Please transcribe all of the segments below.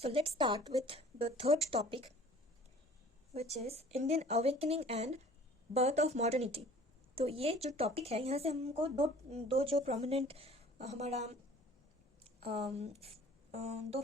So let's start with the third topic, which is Indian awakening and birth of modernity. तो ये जो topic है यहाँ से हमको दो दो जो प्रोमिनेंट हमारा दो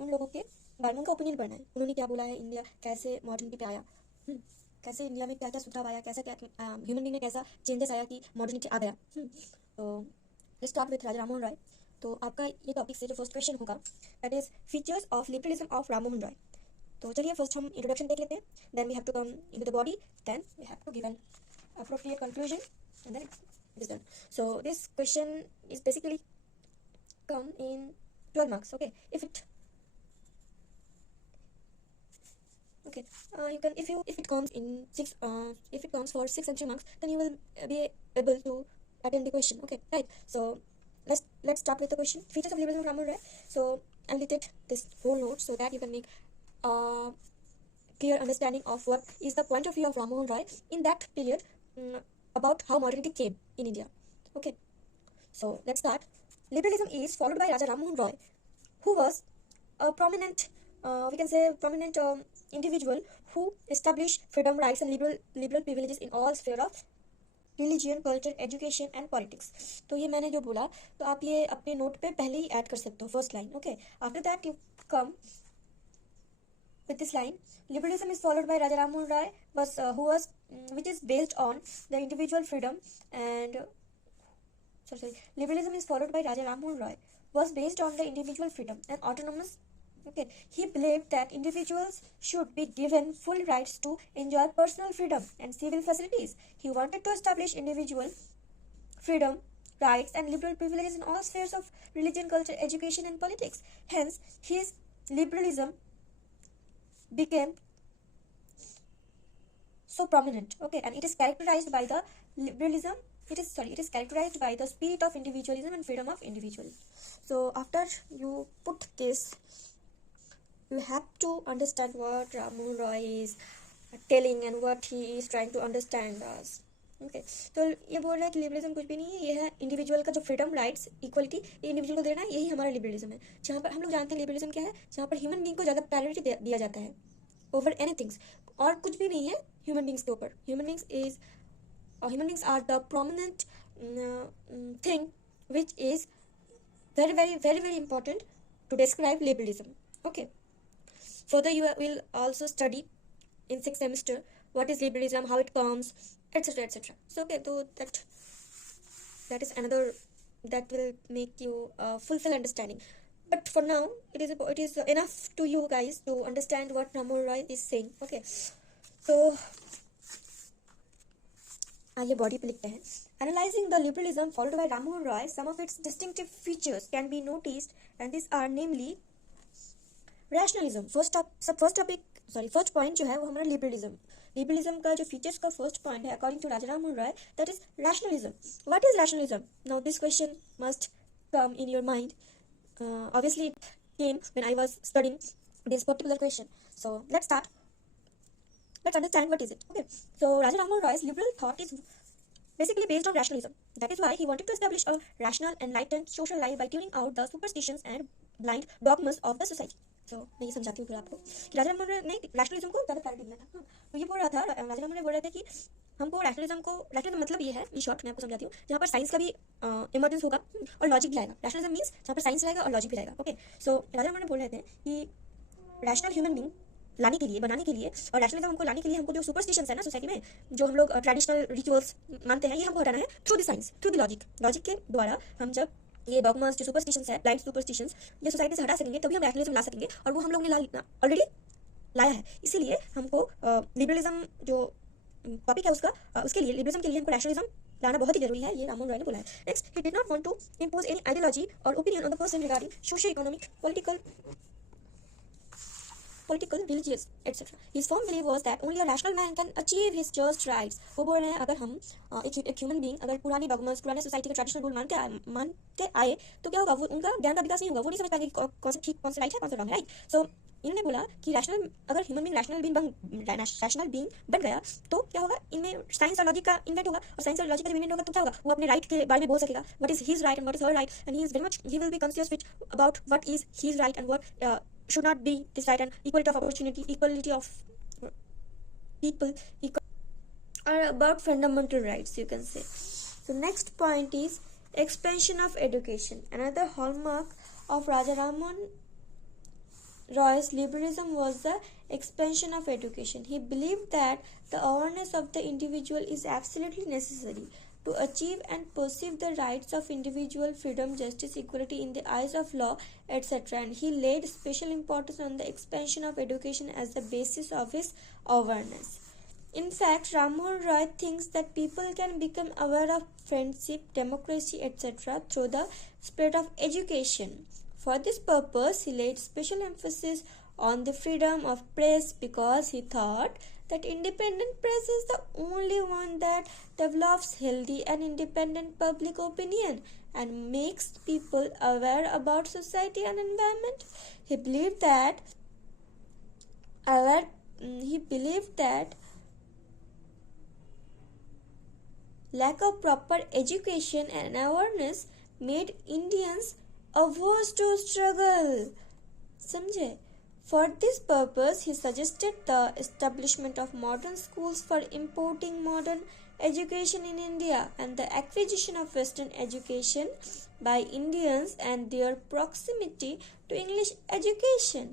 उन लोगों के बारे में उनका ओपिनियन पढ़ना है। उन्होंने क्या बोला है, इंडिया कैसे मॉडर्निटी पे आया, कैसे इंडिया में क्या क्या सुधार आया, कैसा क्या ह्यूमन बींग में कैसा चेंजेस आया कि मॉडर्निटी आ गया। तो let's start with Raja Rammohan Roy. तो आपका ये टॉपिक से जो फर्स्ट क्वेश्चन होगा that is features of liberalism of Rammohan Roy. तो चलिए फर्स्ट हम इंट्रोडक्शन देख लेते हैं, then we have to come into the body, then we have to give an appropriate conclusion and then it is done. So this question is basically come in 12 marks. Okay, if it you can if it comes in if it comes for 6 entry marks, then you will be able to attend the question. Okay, right. So let's start with the question. Features of liberalism of Raman Roy. So I'll dictate this whole note so that you can make clear understanding of what is the point of view of Raman Roy in that period about how modernity came in India. Okay, so let's start. Liberalism is followed by Raja Ram Mohan Roy, who was a prominent, we can say prominent individual who established freedom, rights and liberal privileges in all sphere of religion, culture, education and politics. तो ये मैंने जो बोला तो आप ये अपने note पे पहले ही ऐड कर सकते हो, first line. Okay, after that you come with this line. Liberalism is followed by Raja Ram Mohan Roy, which is based on the individual freedom and Liberalism is followed by Raja Ram Mohan Roy was based on the individual freedom and autonomous. Okay, he believed that individuals should be given full rights to enjoy personal freedom and civil facilities. He wanted to establish individual freedom, rights and liberal privileges in all spheres of religion, culture, education and politics. Hence, his liberalism became so prominent. Okay, and it is characterized by the liberalism. It is characterized by the spirit of individualism and freedom of individual. So after you put this, you have to understand what Ram Mohan Roy is telling and what he is trying to understand us. Okay, तो ये बोल रहा है कि liberalism कुछ भी नहीं है, ये है इंडिविजुअल का जो फ्रीडम, राइट्स, इक्वलिटी, ये इंडिविजुअल को देना है, यही हमारा लिबरलिज्म है. जहाँ पर हम लोग जानते हैं लिबरलिज्म क्या है, जहाँ पर ह्यूमन बींग को ज़्यादा प्रायोरिटी दिया जाता है ओवर एनीथिंग्स, और कुछ भी नहीं है ह्यूमन बींग्स के ऊपर. Human beings are the prominent thing which is very very very very important to describe liberalism. Okay, further you will also study in 6th semester what is liberalism, how it comes, etc etc. So okay, so that is another that will make you fulfill understanding, but for now it is enough to you guys to understand what Ram Mohan Roy is saying. Okay, so आइए body पे लिखते हैं. Analyzing the liberalism followed by Ram Mohan Roy, some of its distinctive features can be noticed, and these are namely rationalism. First point जो है वो हमारा liberalism का जो फीचर्स का फर्स्ट पॉइंट है according to Raja Ram Mohan Roy, that is rationalism. What is rationalism? Now this question must come in your mind. Obviously it came when I was studying this particular question. So let's understand what is it. Okay, so Raja Ram Mohan Roy's liberal thought is basically based on rationalism. That is why he wanted to establish a rational, enlightened social life by tuning out the superstitions and blind dogmas of the society. So मैं ये समझाती हूँ फिर आपको कि राजा राम मोहन रॉय ने rationalism को ज़्यादा प्रायोरिटी दिया था. तो ये बोल रहा था, राजा राम मोहन रॉय बोल रहे थे कि हमको रैशनलिज्म मतलब ये है, इन शॉर्ट मैं आपको समझाती हूँ, जहाँ पर साइंस का भी इमर्जेंस होगा और लॉजिक भी आएगा. रैशनलिज्म मीन्स जहाँ पर साइंस रहेगा और लॉजिक भी रहेगा. ओके, सो राजा राम मोहन रॉय बोल रहे थे कि रैशनल ह्यूमन बींग बनाने के लिए और रैशनलिज्म हमको लाने के लिए हमको जो सुपरस्टिशंस है ना सोसाइटी में, जो हम लोग ट्रेडिशनल रिचुअल्स मानते हैं, ये हमको हटाना है through the science, through the logic के द्वारा. हम जब ये डॉगमास जो सुपरस्टिशंस है, ब्लाइंड सुपरस्टिशंस, ये सोसाइटी से हटा सकेंगे तभी हम रैशनलिज्म ला सकेंगे, और वो हम लोग ने ऑलरेडी लाया है. इसीलिए हमको लिबरलिज्म जो टॉपिक है उसके लिए लिबरलिज्म के लिए हमको रैशनलिज्म लाना बहुत ही जरूरी है, ये राम मोहन रॉय ने बोला है. Next, he did not want to impose any ideology or opinion on the person regarding socio economic, political political, religious, etc. His firm belief was that only a rational man can achieve his just rights. वो बोल रहे हैं अगर हम एक human being अगर पुरानी dogmas पुराने सोसाइटी के ट्रेडिशनल रूल मानते आए तो क्या होगा, वो उनका ज्ञान का विकास नहीं होगा, वो नहीं समझ पाएंगे कौन सा ठीक कौन सा राइट है कौन सा रॉन्ग है, राइट. सो इन्होंने बोला कि अगर ह्यूमन बीइंग रैशनल बीइंग बन गया तो क्या होगा, इनमें साइंस और लॉजिक का इन्वेंट होगा, और साइंस और लॉजिक का इन्वेंट होगा तो क्या होगा, वो अपने राइट के बारे में बोल सकेगा, what is his right and what is her right, and he will be conscious which about what is his right and what should not be this right, and equality of opportunity, equality of people, are about fundamental rights, you can say. So next point is expansion of education. Another hallmark of Raja Rammohn Roy's liberalism was the expansion of education. He believed that the awareness of the individual is absolutely necessary to achieve and perceive the rights of individual, freedom, justice, equality in the eyes of law, etc. And he laid special importance on the expansion of education as the basis of his awareness. In fact, Rammohn Roy thinks that people can become aware of friendship, democracy, etc. through the spirit of education. For this purpose, he laid special emphasis on the freedom of press because he thought that independent press is the only one that develops healthy and independent public opinion and makes people aware about society and environment. He believed that lack of proper education and awareness made Indians averse to struggle. समझे? For this purpose, he suggested the establishment of modern schools for importing modern education in India and the acquisition of Western education by Indians and their proximity to English education.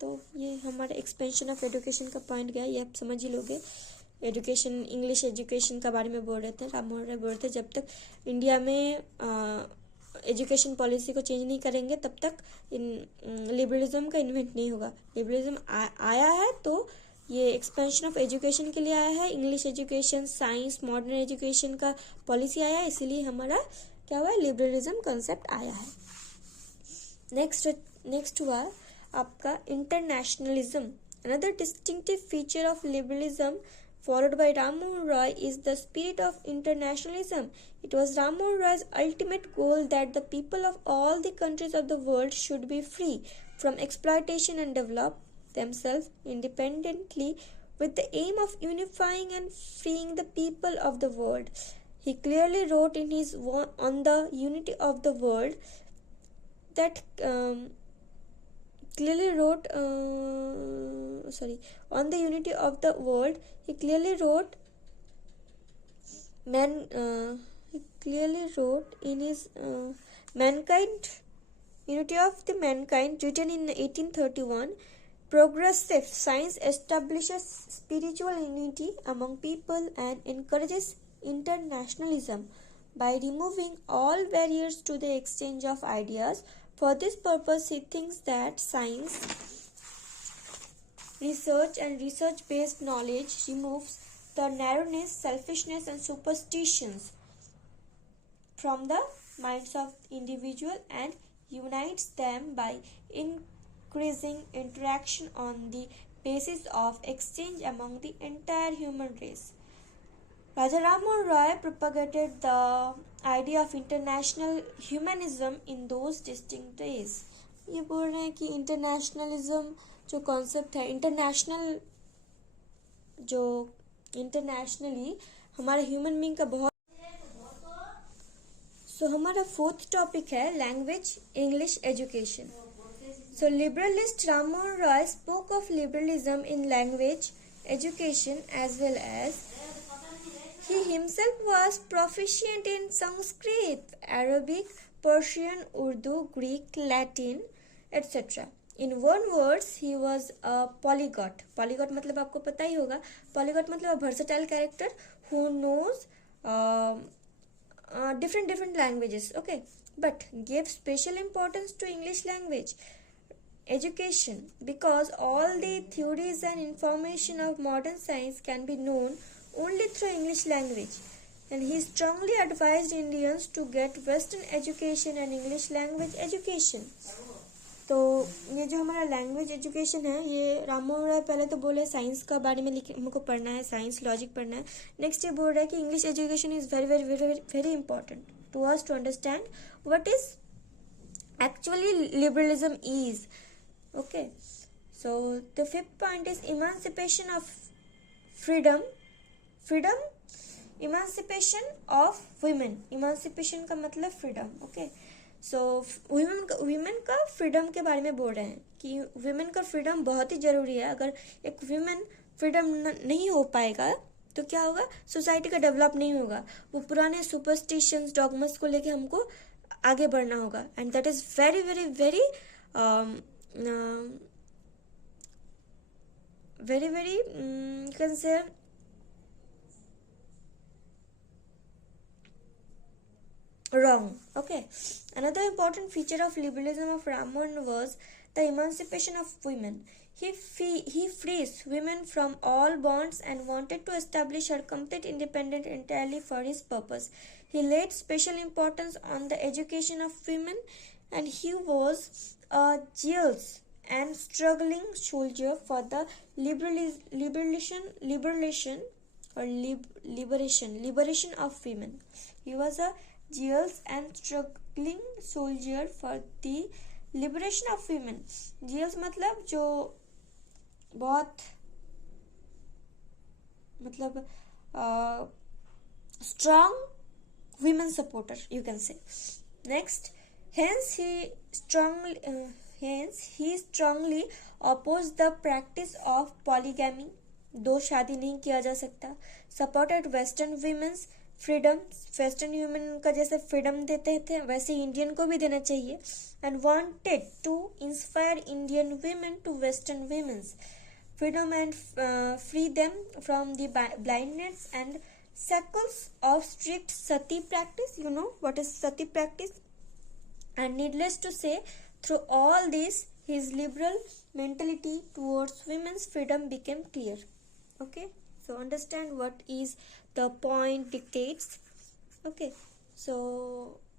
तो ये हमारे expansion of education का point गया, ये आप समझ ही लोगे. Education, English education के बारे में बोल रहे थे, राममोहन राय बोल रहे थे जब तक इंडिया में एजुकेशन पॉलिसी को चेंज नहीं करेंगे तब तक लिबरलिज्म का इन्वेंट नहीं होगा. लिबरलिज्म आया है तो ये एक्सपेंशन ऑफ एजुकेशन के लिए आया है, English education, science, modern education का पॉलिसी आया है, इसीलिए हमारा क्या हुआ, लिबरलिज्म कंसेप्ट आया है. नेक्स्ट हुआ आपका internationalism. Another distinctive feature of liberalism followed by Rammohn Roy is the spirit of internationalism. It was Rammohn Roy's ultimate goal that the people of all the countries of the world should be free from exploitation and develop themselves independently with the aim of unifying and freeing the people of the world. He clearly wrote in his on the unity of the world that on the unity of the world he clearly wrote in his mankind unity of the mankind, written in 1831. Progressive science establishes spiritual unity among people and encourages internationalism by removing all barriers to the exchange of ideas. For this purpose, he thinks that science, research and research-based knowledge removes the narrowness, selfishness and superstitions from the minds of individual and unites them by increasing interaction on the basis of exchange among the entire human race. Raja Rammohn Roy propagated the idea of international humanism in those distinct ways. ये बोल रहे हैं कि internationalism जो concept है, internationally हमारे human being का बहुत. सो हमारा फोर्थ टॉपिक है language, English education. So liberalist Rammohan Roy spoke of liberalism in language education as well as he himself was proficient in Sanskrit, Arabic, Persian, Urdu, Greek, Latin, etc. In one word, he was a polyglot. Polyglot मतलब आपको पता ही होगा. Polyglot मतलब a versatile character who knows different languages. Okay, but gave special importance to English language education because all the theories and information of modern science can be known only through English language, and he strongly advised Indians to get Western education and English language education. तो ये जो हमारा language education है, ये राम मोहन राय पहले तो बोले science का बारे में हमको पढ़ना है, साइंस लॉजिक पढ़ना है। नेक्स्ट ये बोल रहा है कि English education is very very very very important to us to understand what is actually liberalism is. Okay, so the fifth point is emancipation of freedom. Emancipation of women. Emancipation का मतलब freedom. Okay, so women का freedom के बारे में बोल रहे हैं कि women का freedom बहुत ही ज़रूरी है। अगर एक women freedom नहीं हो पाएगा तो क्या होगा, सोसाइटी का डेवलप नहीं होगा। वो पुराने सुपरस्टिशंस डॉगमस को लेके हमको आगे बढ़ना होगा, and that is very very very very very can say wrong. Okay, another important feature of liberalism of Raman was the emancipation of women. He frees women from all bonds and wanted to establish her complete independence entirely for his purpose. He laid special importance on the education of women, and he was a zealous and struggling soldier for the liberation of women. He was a zealous and struggling soldier for the liberation of women. zealous मतलब जो बहुत मतलब strong women supporter, you can say. Next, hence he strongly opposed the practice of polygamy. दो शादी नहीं किया जा सकता. Supported western women's freedom. Western human का जैसे फ्रीडम देते थे वैसे इंडियन को भी देना चाहिए. And wanted to inspire Indian women to western women's freedom and free them from the blindness and shackles of strict sati practice. You know what is sati practice? And needless to say, through all this, his liberal mentality towards women's freedom became clear. Okay, so understand what is the point dictates. Okay, so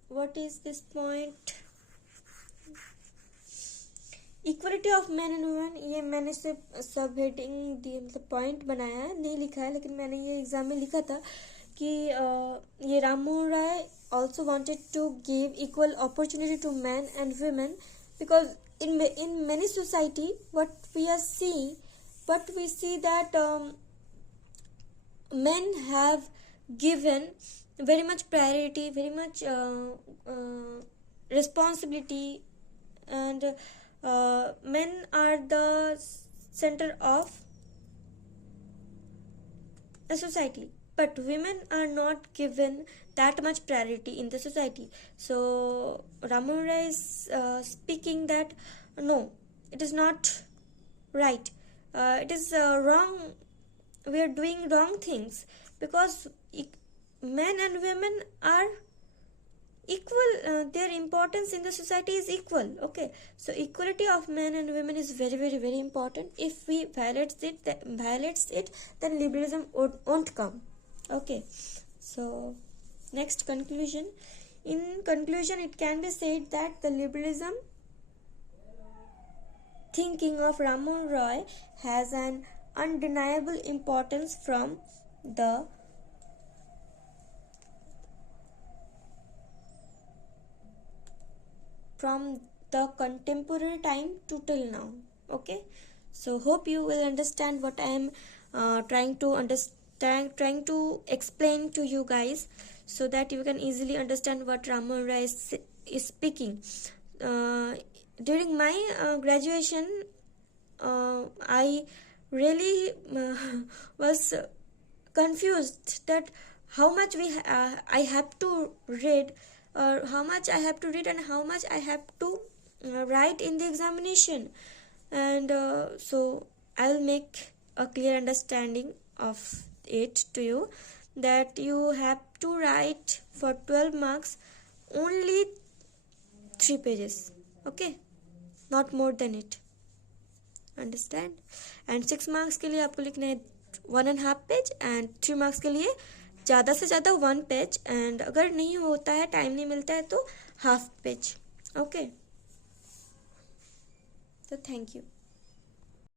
what is this point? Equality of man and women. ये मैंने सिर्फ सब heading दी, मतलब point बनाया है, नहीं लिखा है, लेकिन मैंने ये एग्जाम में लिखा था कि ये Ram Mohan Roy also wanted to give equal opportunity to man and women, because in many society what we see that men have given very much priority, very much responsibility, and men are the center of a society, but women are not given that much priority in the society. So Ramon is speaking that no, it is not right, it is wrong, we are doing wrong things, because men and women are equal, their importance in the society is equal. Okay, so equality of men and women is very very very important. If we violates it, then liberalism won't come. Okay, so next, conclusion. In conclusion, it can be said that the liberalism thinking of Raman Roy has an undeniable importance from the contemporary time to till now. Okay, so hope you will understand what I am trying to explain to you guys, so that you can easily understand what Raman Roy is speaking. During my graduation, I really was confused that how much I have to read, or how much I have to read and how much I have to write in the examination. And so I'll make a clear understanding of it to you, that you have to write for 12 marks only 3 pages. Okay, not more than it. Understand? And 6 marks के लिए आपको लिखना है 1.5 page, and 3 marks के लिए ज़्यादा से ज़्यादा 1 page, and अगर नहीं होता है, टाइम नहीं मिलता है, तो half page. Okay. So thank you.